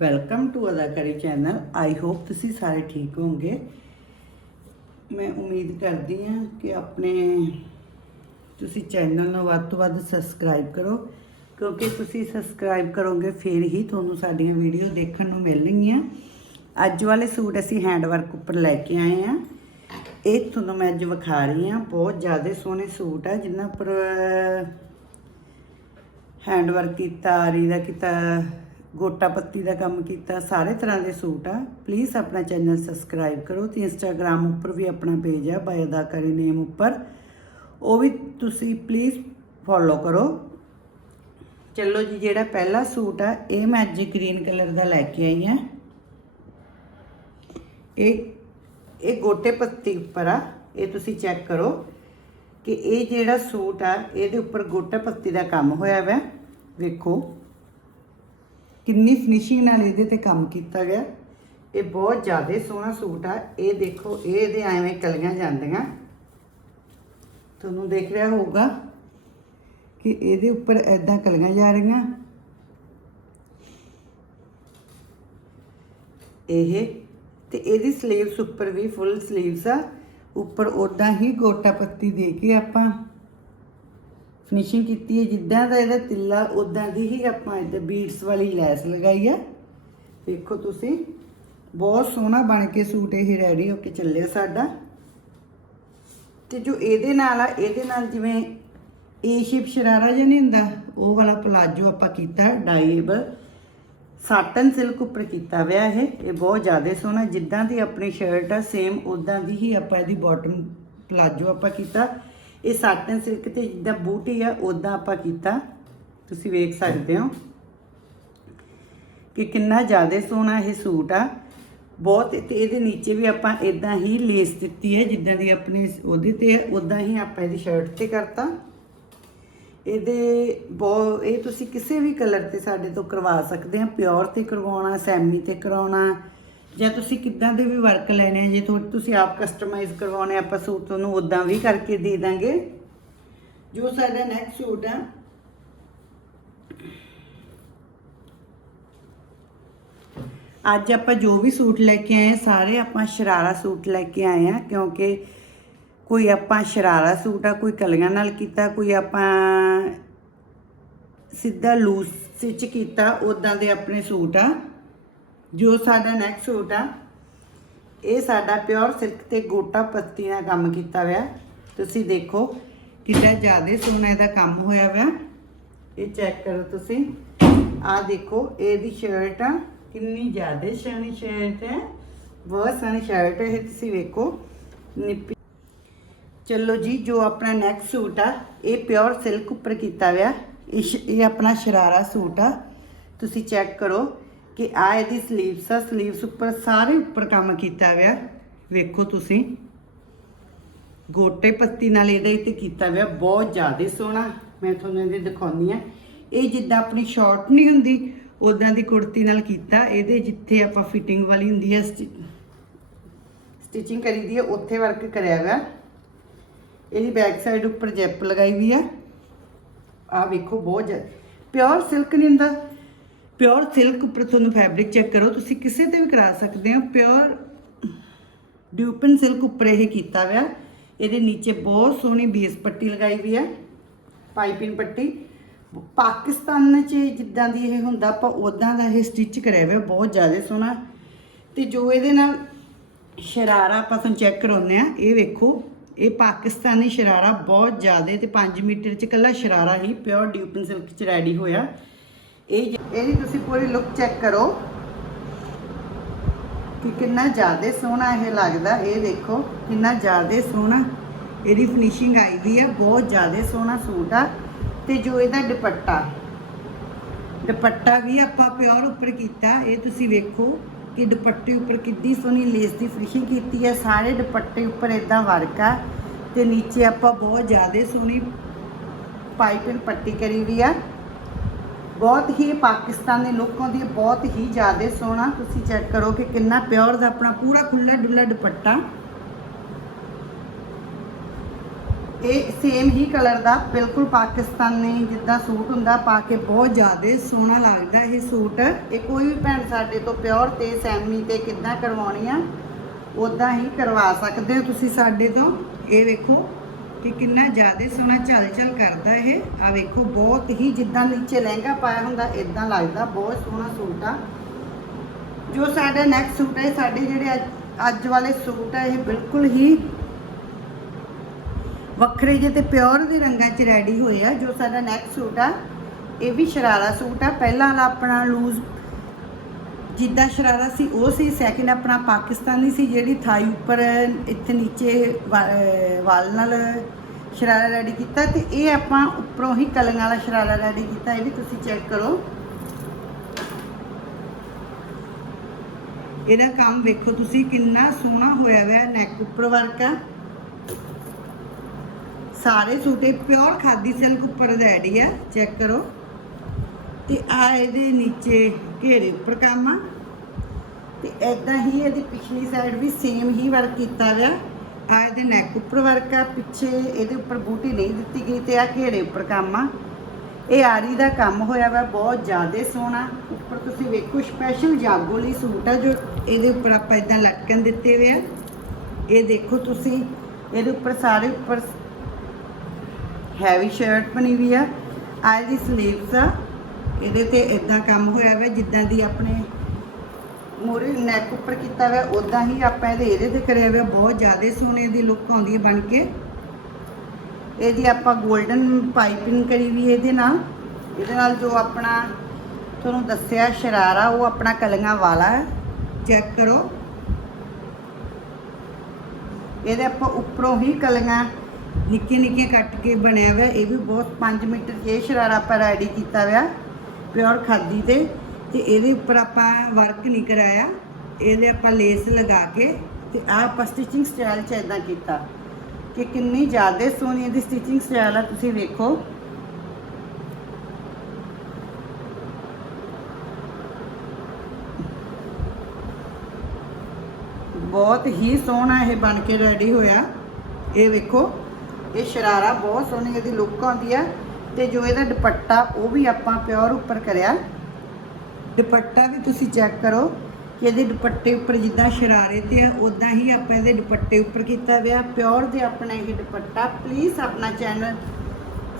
Welcome to Adakari channel I hope ਤੁਸੀਂ ਸਾਰੇ ਠੀਕ ਹੋਵੋਗੇ। ਮੈਂ ਉਮੀਦ ਕਰਦੀ ਹਾਂ ਕਿ ਆਪਣੇ ਤੁਸੀਂ ਚੈਨਲ ਨੂੰ ਵੱਧ ਤੋਂ ਵੱਧ ਸਬਸਕ੍ਰਾਈਬ ਕਰੋ, ਕਿਉਂਕਿ ਤੁਸੀਂ ਸਬਸਕ੍ਰਾਈਬ ਕਰੋਗੇ, ਫਿਰ ਹੀ ਤੁਹਾਨੂੰ ਸਾਡੀਆਂ ਵੀਡੀਓ ਦੇਖਣ ਨੂੰ ਮਿਲਣਗੀਆਂ। ਅੱਜ ਵਾਲੇ ਸੂਟ ਅਸੀਂ ਹੈਂਡ ਵਰਕ ਉੱਪਰ ਲੈ ਕੇ ਆਏ ਆ ਇਹ ਤੁਹਾਨੂੰ ਮੈਂ ਅੱਜ ਵਿਖਾ ਰਹੀ ਹਾਂ। ਬਹੁਤ ਜ਼ਿਆਦਾ ਸੋਹਣੇ ਸੂਟ ਆ, ਜਿਨ੍ਹਾਂ ਪਰ ਹੈਂਡ ਵਰਕ ਕੀਤਾ, ਆਰੀ ਦਾ ਕੀਤਾ ਗੋਟਾ ਪੱਤੀ ਦਾ ਕੰਮ ਕੀਤਾ, ਸਾਰੇ ਤਰ੍ਹਾਂ ਦੇ ਸੂਟ ਆ। ਪਲੀਜ਼ ਆਪਣਾ ਚੈਨਲ ਸਬਸਕ੍ਰਾਈਬ ਕਰੋ ਤੇ ਇੰਸਟਾਗ੍ਰam ਉੱਪਰ ਵੀ ਆਪਣਾ ਪੇਜ ਆ ਬਾਈ ਅਦਾਕਾਰੀ ਨੇਮ ਉੱਪਰ। ਉਹ ਵੀ ਤੁਸੀਂ ਪਲੀਜ਼ ਫੋਲੋ ਕਰੋ। ਚਲੋ ਜੀ, ਜਿਹੜਾ ਪਹਿਲਾ ਸੂਟ ਆ, ਇਹ ਮੈਂ ਅੱਜ ਗ੍ਰੀਨ ਕਲਰ ਦਾ ਲੈ ਕੇ ਆਈ ਆ। ਇਹ ਇਹ ਗੋਟੇ ਪੱਤੀ ਉੱਪਰ ਆ। ਇਹ ਤੁਸੀਂ ਚੈੱਕ ਕਰੋ ਕਿ ਇਹ ਜਿਹੜਾ ਸੂਟ ਆ, ਇਹਦੇ ਉੱਪਰ ਗੋਟਾ ਪੱਤੀ ਦਾ ਕੰਮ ਹੋਇਆ ਵਾ। ਵੇਖੋ। ਕਿੰਨੀ ਫਿਨਿਸ਼ਿੰਗ ਨਾਲ ਇਹਦੇ ਤੇ ਕੰਮ ਕੀਤਾ ਗਿਆ। ਇਹ ਬਹੁਤ ਜ਼ਿਆਦਾ ਸੋਹਣਾ ਸੂਟ ਆ। ਇਹ ਦੇਖੋ, ਇਹ ਇਹਦੇ ਐਵੇਂ ਕਲੀਆਂ ਜਾਂਦੀਆਂ। ਤੁਹਾਨੂੰ ਦੇਖ ਰਿਹਾ ਹੋਊਗਾ ਕਿ ਇਹਦੇ ਉੱਪਰ ਐਦਾਂ ਕਲੀਆਂ ਜਾ ਰਹੀਆਂ। ਇਹ ਤੇ ਇਹਦੀ 슬ੀਵਸ ਉੱਪਰ ਵੀ ਫੁੱਲ 슬ੀਵਸ ਆ। ਉੱਪਰ ਉਦਾਂ ਹੀ ਗੋਟਾ ਪੱਤੀ ਦੇ ਕੇ ਆਪਾਂ ਫਿਨਿਸ਼ਿੰਗ ਕੀਤੀ ਹੈ, ਜਿੱਦਾਂ ਦਾ ਇਹਦਾ ਤਿੱਲਾ ਉਦਾਂ ਦੀ ਹੀ ਆਪਾਂ ਇਹਦੇ ਬੀਟਸ ਵਾਲੀ ਲੈਸ ਲਗਾਈ ਆ। ਦੇਖੋ ਤੁਸੀਂ, ਬਹੁਤ ਸੋਹਣਾ ਬਣ ਕੇ ਸੂਟ ਇਹ ਰੈਡੀ ਹੋ ਕੇ ਚੱਲਿਆ ਸਾਡਾ। ਤੇ ਜੋ ਇਹਦੇ ਨਾਲ ਆ, ਇਹਦੇ ਨਾਲ ਜਿਵੇਂ ਏ ਸ਼ੇਪ ਸ਼ਰਾਰਾ ਜਿਹਾ ਨਹੀਂ ਹੁੰਦਾ, ਉਹ ਵਾਲਾ ਪਲਾਜੋ ਆਪਾਂ ਕੀਤਾ ਡਾਈਏਬਲ ਸਾਟਨ ਸਿਲਕ ਉੱਪਰ ਕੀਤਾ ਹੋਇਆ ਇਹ ਇਹ ਬਹੁਤ ਜ਼ਿਆਦਾ ਸੋਹਣਾ, ਜਿੱਦਾਂ ਦੀ ਆਪਣੀ ਸ਼ਰਟ ਆ ਸੇਮ ਉਦਾਂ ਦੀ ਹੀ ਆਪਾਂ ਇਹਦੀ ਬਾਟਮ ਪਲਾਜੋ ਆਪਾਂ ਕੀਤਾ। ਇਹ ਸਾਟਨ ਸਿਲਕ ਤੇ ਜਿੱਦਾਂ ਬੂਟੀ ਆ ਉਦਾਂ ਆਪਾਂ ਕੀਤਾ। ਤੁਸੀਂ ਵੇਖ ਸਕਦੇ ਹੋ ਕਿ ਕਿੰਨਾ ਜ਼ਿਆਦਾ ਸੋਹਣਾ ਇਹ ਸੂਟ ਆ। ਬਹੁਤ ਤੇ ਇਹਦੇ ਨੀਚੇ ਵੀ ਆਪਾਂ ਇਦਾਂ ਹੀ ਲੇਸ ਦਿੱਤੀ ਹੈ, ਜਿੱਦਾਂ ਦੀ ਆਪਣੀ ਉਹਦੇ ਤੇ ਹੈ ਉਦਾਂ ਹੀ ਆਪਾਂ ਇਹਦੀ ਸ਼ਰਟ ਤੇ ਕਰਤਾ। ਇਹਦੇ ਬਹੁਤ ਇਹ ਤੁਸੀਂ ਕਿਸੇ ਵੀ ਕਲਰ ਤੇ ਸਾਡੇ ਤੋਂ ਕਰਵਾ ਸਕਦੇ ਆ। ਪਿਓਰ ਤੇ ਕਰਵਾਉਣਾ ਸੈਮੀ ਤੇ ਕਰਾਉਣਾ। ਜਾਂ ਤੁਸੀਂ ਕਿੱਦਾਂ ਦੇ ਵੀ ਵਰਕ ਲੈਣੇ ਆ ਜੇ ਤੁਹਾ- ਤੁਸੀਂ ਆਪ ਕਸਟਮਾਈਜ਼ ਕਰਵਾਉਣੇ ਆਪਾਂ ਸੂਟ ਤੁਹਾਨੂੰ ਉਦਾਂ ਵੀ ਕਰਕੇ ਦੇ ਦਾਂਗੇ। ਜੋ ਸਾਡਾ ਨੈਕਸਟ ਸੂਟ ਆ। ਅੱਜ ਆਪਾਂ ਜੋ ਵੀ ਸੂਟ ਲੈ ਕੇ ਆਏ ਆ, ਸਾਰੇ ਆਪਾਂ ਸ਼ਰਾਰਾ ਸੂਟ ਲੈ ਕੇ ਆਏ ਆ ਕਿਉਂਕਿ ਕੋਈ ਆਪਾਂ ਸ਼ਰਾਰਾ ਸੂਟ ਆ ਕੋਈ ਕਲੀਆਂ ਨਾਲ ਕੀਤਾ ਕੋਈ ਆਪਾਂ ਸਿੱਧਾ ਲੂਸ ਸਟਿਚ ਕੀਤਾ ਉਦਾਂ ਦੇ ਆਪਣੇ ਸੂਟ ਆ। ਜੋ ਸਾਡਾ ਨੈਕਸਟ ਸੂਟ ਆ, ਇਹ ਸਾਡਾ ਪਿਓਰ ਸਿਲਕ ਤੇ ਗੋਟਾ ਪੱਤੀ ਨਾਲ ਕੰਮ ਕੀਤਾ ਹੋਇਆ। ਤੁਸੀਂ ਦੇਖੋ ਕਿੰਨਾ ਜ਼ਿਆਦਾ ਸੋਹਣਾ ਇਹਦਾ ਕੰਮ ਹੋਇਆ ਹੋਇਆ ਇਹ ਚੈੱਕ ਕਰੋ ਤੁਸੀਂ। ਆਹ ਦੇਖੋ, ਇਹਦੀ ਸ਼ਰਟ ਆ, ਕਿੰਨੀ ਜ਼ਿਆਦਾ ਸੋਹਣੀ ਸ਼ਰਟ ਹੈ। ਬਹੁਤ ਸੋਹਣੀ ਸ਼ਰਟ ਹੈ, ਇਹ ਤੁਸੀਂ ਵੇਖੋ। ਨਿੱਪੀ ਚਲੋ ਜੀ, ਜੋ ਆਪਣਾ ਨੈਕਸਟ ਸੂਟ ਆ, ਇਹ ਪਿਓਰ ਸਿਲਕ ਉੱਪਰ ਕੀਤਾ ਹੋਇਆ। ਇਹ ਸ਼- ਇਹ ਆਪਣਾ ਸ਼ਰਾਰਾ ਸੂਟ ਆ। ਤੁਸੀਂ ਚੈੱਕ ਕਰੋ। ਕਿ ਆ ਇਹਦੀ ਸਲੀਵਸ ਆ ਸਲੀਵਸ ਉੱਪਰ ਸਾਰੇ ਉੱਪਰ ਕੰਮ ਕੀਤਾ ਹੋਇਆ। ਵੇਖੋ ਤੁਸੀਂ। ਗੋਟੇ ਪੱਤੀ ਨਾਲ ਇਹਦੇ ਤੇ ਕੀਤਾ ਹੋਇਆ, ਬਹੁਤ ਜ਼ਿਆਦਾ ਸੋਹਣਾ। ਮੈਂ ਤੁਹਾਨੂੰ ਇਹਦੇ ਦਿਖਾਉਣੀ ਆ ਇਹ ਜਿੱਦਾਂ ਆਪਣੀ ਸ਼ਾਰਟ ਨਹੀਂ ਹੁੰਦੀ ਉਦਾਂ ਦੀ ਕੁੜਤੀ ਨਾਲ ਕੀਤਾ। ਇਹਦੇ ਜਿੱਥੇ ਆਪਾਂ ਫਿਟਿੰਗ ਵਾਲੀ ਹੁੰਦੀ ਹੈ ਸਟਿਚਿੰਗ ਕਰੀ ਦੀ ਹੈ ਉੱਥੇ ਵਰਕ ਕਰਿਆ ਹੋਇਆ। ਇਹਦੀ ਬੈਕ ਸਾਈਡ ਉੱਪਰ ਜੈਪ ਲਗਾਈ ਵੀ ਆ। ਆ ਵੇਖੋ, ਬਹੁਤ ਜ਼ਿਆਦਾ ਪਿਓਰ ਸਿਲਕ ਨਹੀਂ ਹੁੰਦਾ। ਪਿਓਰ ਸਿਲਕ ਉੱਪਰ ਤੁਹਾਨੂੰ ਫੈਬਰਿਕ ਚੈੱਕ ਕਰੋ, ਤੁਸੀਂ ਕਿਸੇ ਤੇ ਵੀ ਕਰਾ ਸਕਦੇ ਹੋ ਪਿਓਰ ਡਿਊਪਨ ਸਿਲਕ ਉੱਪਰ ਇਹ ਕੀਤਾ ਹੋਇਆ। ਇਹਦੇ ਨੀਚੇ ਬਹੁਤ ਸੋਹਣੀ ਬੇਸ ਪੱਟੀ ਲਗਾਈ ਹੋਈ ਹੈ ਪਾਈਪਿੰਗ ਪੱਟੀ। ਪਾਕਿਸਤਾਨ 'ਚ ਜਿੱਦਾਂ ਦੀ ਇਹ ਹੁੰਦਾ, ਆਪਾਂ ਉਦਾਂ ਦਾ ਇਹ ਸਟਿਚ ਕਰਿਆ ਹੋਇਆ, ਬਹੁਤ ਜ਼ਿਆਦਾ ਸੋਹਣਾ। ਤੇ ਜੋ ਇਹਦੇ ਨਾਲ ਸ਼ਰਾਰਾ ਆਪਾਂ ਤੁਹਾਨੂੰ ਚੈੱਕ ਕਰਾਉਂਦੇ ਆ ਇਹ ਵੇਖੋ, ਇਹ ਪਾਕਿਸਤਾਨੀ ਸ਼ਰਾਰਾ ਬਹੁਤ ਜ਼ਿਆਦਾ, ਤੇ 5 ਮੀਟਰ 'ਚ ਇਕੱਲਾ ਸ਼ਰਾਰਾ ਹੀ ਪਿਓਰ ਡਿਊਪਨ ਸਿਲਕ 'ਚ ਰੈਡੀ ਹੋਇਆ। ਇਹ ਇਹਦੀ ਤੁਸੀਂ ਪੂਰੀ ਲੁੱਕ ਚੈੱਕ ਕਰੋ ਕਿ ਕਿੰਨਾ ਜ਼ਿਆਦਾ ਸੋਹਣਾ ਇਹ ਲੱਗਦਾ। ਇਹ ਦੇਖੋ, ਕਿੰਨਾ ਜ਼ਿਆਦਾ ਸੋਹਣਾ। ਇਹਦੀ ਫਿਨਿਸ਼ਿੰਗ ਆਈ ਵੀ ਆ, ਬਹੁਤ ਜ਼ਿਆਦਾ ਸੋਹਣਾ ਸੂਟ ਆ। ਤੇ ਜੋ ਇਹਦਾ ਦੁਪੱਟਾ ਦੁਪੱਟਾ ਵੀ ਆਪਾਂ ਪਿਓਰ ਉੱਪਰ ਕੀਤਾ। ਇਹ ਤੁਸੀਂ ਵੇਖੋ ਕਿ ਦੁਪੱਟੇ ਉੱਪਰ ਕਿੰਨੀ ਸੋਹਣੀ ਲੇਸ ਦੀ ਫਿਨਿਸ਼ਿੰਗ ਕੀਤੀ ਹੈ ਸਾਰੇ ਦੁਪੱਟੇ ਉੱਪਰ ਇਦਾਂ ਵਰਕ ਆ। ਤੇ ਨੀਚੇ ਆਪਾਂ ਬਹੁਤ ਜ਼ਿਆਦਾ ਸੋਹਣੀ ਪਾਈਪਿੰਗ ਪੱਟੀ ਕਰੀ ਵੀ ਆ। ਬਹੁਤ ਹੀ ਪਾਕਿਸਤਾਨੀ ਲੁੱਕ ਆਉਂਦੀ ਹੈ ਬਹੁਤ ਹੀ ਜ਼ਿਆਦਾ ਸੋਹਣਾ। ਤੁਸੀਂ ਚੈੱਕ ਕਰੋ ਕਿ ਕਿੰਨਾ ਪਿਓਰ ਦਾ ਆਪਣਾ ਪੂਰਾ ਖੁੱਲਾ ਡੁੱਲਾ ਦੁਪੱਟਾ। ਇਹ ਸੇਮ ਹੀ ਕਲਰ ਦਾ, ਬਿਲਕੁਲ ਪਾਕਿਸਤਾਨੀ ਜਿੱਦਾਂ ਸੂਟ ਹੁੰਦਾ, ਪਾ ਕੇ ਬਹੁਤ ਜ਼ਿਆਦਾ ਸੋਹਣਾ ਲੱਗਦਾ ਇਹ ਸੂਟ। ਇਹ ਕੋਈ ਵੀ ਭੈਣ ਸਾਡੇ ਤੋਂ ਪਿਓਰ ਤੇ ਸੈਮੀ ਤੇ ਕਿੱਦਾਂ ਕਰਵਾਉਣੀ ਆ ਉਦਾਂ ਹੀ ਕਰਵਾ ਸਕਦੇ ਹੋ ਤੁਸੀਂ ਸਾਡੇ ਤੋਂ। ਇਹ ਵੇਖੋ। ਕਿ ਕਿੰਨਾ ਜ਼ਿਆਦਾ ਸੋਹਣਾ ਚੱਲ ਚੱਲ ਕਰਦਾ ਇਹ। ਆ ਵੇਖੋ, ਬਹੁਤ ਹੀ ਜਿੱਦਾਂ ਨੀਚੇ ਲਹਿੰਗਾ ਪਾਇਆ ਹੁੰਦਾ ਇਦਾਂ ਲੱਗਦਾ, ਬਹੁਤ ਸੋਹਣਾ ਸੂਟ ਆ। ਜੋ ਸਾਡਾ ਨੈਕਸਟ ਸੂਟ ਹੈ ਸਾਡੇ ਜਿਹੜੇ ਅੱਜ- ਅੱਜ ਵਾਲੇ ਸੂਟ ਆ, ਇਹ ਬਿਲਕੁਲ ਹੀ ਵੱਖਰੇ ਜਿਹੇ ਤੇ ਪਿਓਰ ਦੇ ਰੰਗਾਂ 'ਚ ਰੈਡੀ ਹੋਏ ਆ। ਜੋ ਸਾਡਾ ਨੈਕਸਟ ਸੂਟ ਆ, ਇਹ ਵੀ ਸ਼ਰਾਰਾ ਸੂਟ ਆ। ਪਹਿਲਾਂ ਵਾਲਾ ਆਪਣਾ ਲੂਜ਼ ਜਿੱਦਾਂ ਸ਼ਰਾਰਾ ਸੀ, ਉਹ ਸੀ ਸੈਕਿੰਡ ਆਪਣਾ ਪਾਕਿਸਤਾਨੀ ਸੀ, ਜਿਹੜੀ ਥਾਈ ਉੱਪਰ, ਇੱਥੇ ਨੀਚੇ ਵਾ- ਵਾਲ ਨਾਲ ਸ਼ਰਾਰਾ ਰੈਡੀ ਕੀਤਾ ਤੇ ਇਹ ਆਪਾਂ ਉੱਪਰੋਂ ਹੀ ਕਲੀਆਂ ਵਾਲਾ ਸ਼ਰਾਰਾ ਰੈਡੀ ਕੀਤਾ, ਇਹ ਵੀ ਤੁਸੀਂ ਚੈੱਕ ਕਰੋ। ਇਹਦਾ ਕੰਮ ਵੇਖੋ ਤੁਸੀਂ, ਕਿੰਨਾ ਸੋਹਣਾ ਹੋਇਆ ਹੋਇਆ ਨੈਕ ਉੱਪਰ ਵਰਕ ਆ। ਸਾਰੇ ਸੂਟੇ ਪਿਓਰ ਖਾਦੀ ਸਿਲਕ ਉੱਪਰ ਰੈਡੀ ਆ, ਚੈੱਕ ਕਰੋ। ਤੇ ਆ ਇਹਦੇ ਨੀਚੇ ਘੇਰੇ ਉੱਪਰ ਕੰਮ ਆ। ਤੇ ਐਦਾਂ ਹੀ ਇਹਦੀ ਪਿਛਲੀ ਸਾਈਡ ਵੀ ਸੇਮ ਹੀ ਵਰਕ ਕੀਤਾ ਹੋਇਆ ਆ ਇਹਦੇ ਨੈਕ ਉੱਪਰ ਵਰਕ ਆ, ਪਿੱਛੇ ਇਹਦੇ ਉੱਪਰ ਬੂਟੀ ਨਹੀਂ ਦਿੱਤੀ ਗਈ ਤੇ ਆ ਘੇਰੇ ਉੱਪਰ ਕੰਮ ਆ। ਇਹ ਆਰੀ ਦਾ ਕੰਮ ਹੋਇਆ ਵਾ, ਬਹੁਤ ਜ਼ਿਆਦਾ ਸੋਹਣਾ। ਉੱਪਰ ਤੁਸੀਂ ਵੇਖੋ ਸਪੈਸ਼ਲ ਜਾਗੋ ਲਈ ਸੂਟ ਆ, ਜੋ ਇਹਦੇ ਉੱਪਰ ਆਪਾਂ ਇਦਾਂ ਲਟਕਣ ਦਿੱਤੇ ਹੋਏ ਆ। ਇਹ ਦੇਖੋ ਤੁਸੀਂ, ਇਹਦੇ ਉੱਪਰ ਸਾਰੇ ਉੱਪਰ ਹੈਵੀ ਸ਼ਰਟ ਬਣੀ ਵੀ ਆ। ਆ ਇਹਦੀ ਸਲੀਵਸ ਆ। ਇਹਦੇ ਤੇ ਇਦਾਂ ਕੰਮ ਹੋਇਆ ਵਾ, ਜਿੱਦਾਂ ਦੀ ਆਪਣੇ ਮੋਰੇ ਨੈਕ ਉੱਪਰ ਕੀਤਾ ਵਾ ਉਦਾਂ ਹੀ ਆਪਾਂ ਇਹਦੇ ਇਹਦੇ ਤੇ ਕਰਿਆ ਵਾ, ਬਹੁਤ ਜ਼ਿਆਦਾ ਸੋਹਣੇ ਦੀ ਲੁੱਕ ਆਉਂਦੀ ਹੈ ਬਣ ਕੇ। ਇਹਦੀ ਆਪਾਂ 골ਡਨ ਪਾਈਪਿੰਗ ਕਰੀ ਵੀ ਇਹਦੇ ਨਾਲ। ਇਹਦੇ ਨਾਲ ਜੋ ਆਪਣਾ ਤੁਹਾਨੂੰ ਦੱਸਿਆ, ਸ਼ਰਾਰਾ, ਉਹ ਆਪਣਾ ਕਲੀਆਂ ਵਾਲਾ ਚੈੱਕ ਕਰੋ। ਇਹਦੇ ਆਪਾਂ ਉੱਪਰੋਂ ਹੀ ਕਲੀਆਂ ਨਿੱਕੀਆਂ ਨਿੱਕੀਆਂ ਕੱਟ ਕੇ ਬਣਿਆ ਹੋਇਆ ਇਹ ਵੀ ਬਹੁਤ 5 ਮੀਟਰ 'ਚ ਇਹ ਸ਼ਰਾਰਾ ਆਪਾਂ ਰੈਡੀ ਕੀਤਾ ਹੋਇਆ ਪਿਓਰ ਖਾਦੀ ਤੇ ਤੇ ਇਹਦੇ ਉੱਪਰ ਆਪਾਂ ਵਰਕ ਨਹੀਂ ਕਰਾਇਆ। ਇਹਦੇ ਆਪਾਂ ਲੇਸ ਲਗਾ ਕੇ ਤੇ ਆਹ ਆਪਾਂ ਸਟਿਚਿੰਗ ਸਟਾਈਲ 'ਚ ਇਦਾਂ ਕੀਤਾ ਕਿ ਕਿੰਨੀ ਜ਼ਿਆਦਾ ਸੋਹਣੀ ਇਹਦੀ ਸਟਿਚਿੰਗ ਸਟਾਈਲ ਆ, ਤੁਸੀਂ ਵੇਖੋ। ਬਹੁਤ ਹੀ ਸੋਹਣਾ ਇਹ ਬਣ ਕੇ ਰੈਡੀ ਹੋਇਆ। ਇਹ ਵੇਖੋ, ਇਹ ਸ਼ਰਾਰਾ ਬਹੁਤ ਸੋਹਣੀ ਇਹਦੀ ਲੁੱਕ ਆਉਂਦੀ ਆ। ਤੇ ਜੋ ਇਹਦਾ ਦੁਪੱਟਾ, ਉਹ ਵੀ ਆਪਾਂ ਪਿਓਰ ਉੱਪਰ ਕਰਿਆ। ਦੁਪੱਟਾ ਵੀ ਤੁਸੀਂ ਚੈੱਕ ਕਰੋ ਕਿ ਇਹਦੇ ਦੁਪੱਟੇ ਉੱਪਰ ਜਿੱਦਾਂ ਸ਼ਰਾਰੇ ਤੇ ਆ ਉਦਾਂ ਹੀ ਆਪਾਂ ਇਹਦੇ ਦੁਪੱਟੇ ਉੱਪਰ ਕੀਤਾ ਹੋਇਆ। ਪਿਓਰ ਦੇ ਆਪਣਾ ਇਹ ਦੁਪੱਟਾ ਪਲੀਜ਼ ਆਪਣਾ ਚੈਨਲ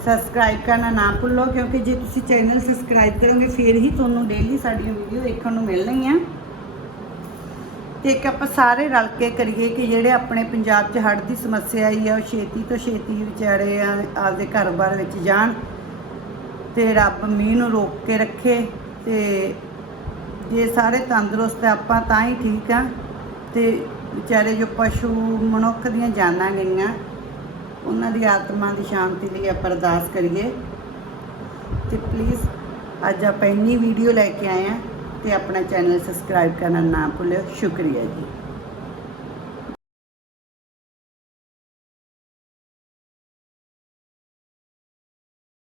ਸਬਸਕ੍ਰਾਈਬ ਕਰਨਾ ਨਾ ਭੁੱਲੋ, ਕਿਉਂਕਿ ਜੇ ਤੁਸੀਂ ਚੈਨਲ ਸਬਸਕ੍ਰਾਈਬ ਕਰੋਗੇ, ਫਿਰ ਹੀ ਤੁਹਾਨੂੰ ਡੇਲੀ ਸਾਡੀਆਂ ਵੀਡੀਓ ਦੇਖਣ ਨੂੰ ਮਿਲਣਗੀਆਂ। ਤੇ ਇੱਕ ਆਪਾਂ ਸਾਰੇ ਰਲ ਕੇ ਕਰੀਏ ਕਿ ਜਿਹੜੇ ਆਪਣੇ ਪੰਜਾਬ 'ਚ ਹੜ੍ਹ ਦੀ ਸਮੱਸਿਆ ਆਈ ਆ, ਉਹ ਛੇਤੀ ਤੋਂ ਛੇਤੀ ਵਿਚਾਰੇ ਆ, ਆਪਦੇ ਘਰ-ਬਾਰ ਵਿੱਚ ਜਾਣ ਤੇ ਰੱਬ ਮੀਂਹ ਨੂੰ ਰੋਕ ਕੇ ਰੱਖੇ ਤੇ ਜੇ ਸਾਰੇ ਤੰਦਰੁਸਤ ਆਪਾਂ ਤਾਂ ਹੀ ਠੀਕ ਆ ਤੇ ਵਿਚਾਰੇ ਜੋ ਪਸ਼ੂ ਮਨੁੱਖ ਦੀਆਂ ਜਾਨਾਂ ਗਈਆਂ, ਉਹਨਾਂ ਦੀ ਆਤਮਾ ਦੀ ਸ਼ਾਂਤੀ ਲਈ ਆਪਾਂ ਅਰਦਾਸ ਕਰੀਏ ਤੇ ਪਲੀਜ਼ ਅੱਜ ਆਪਾਂ ਇੰਨੀ ਵੀਡੀਓ ਲੈ ਕੇ ਆਏ ਆ ਤੇ ਆਪਣਾ ਚੈਨਲ ਸਬਸਕ੍ਰਾਈਬ ਕਰਨਾ ਨਾ ਭੁੱਲਿਓ। ਸ਼ੁਕਰੀਆ ਜੀ।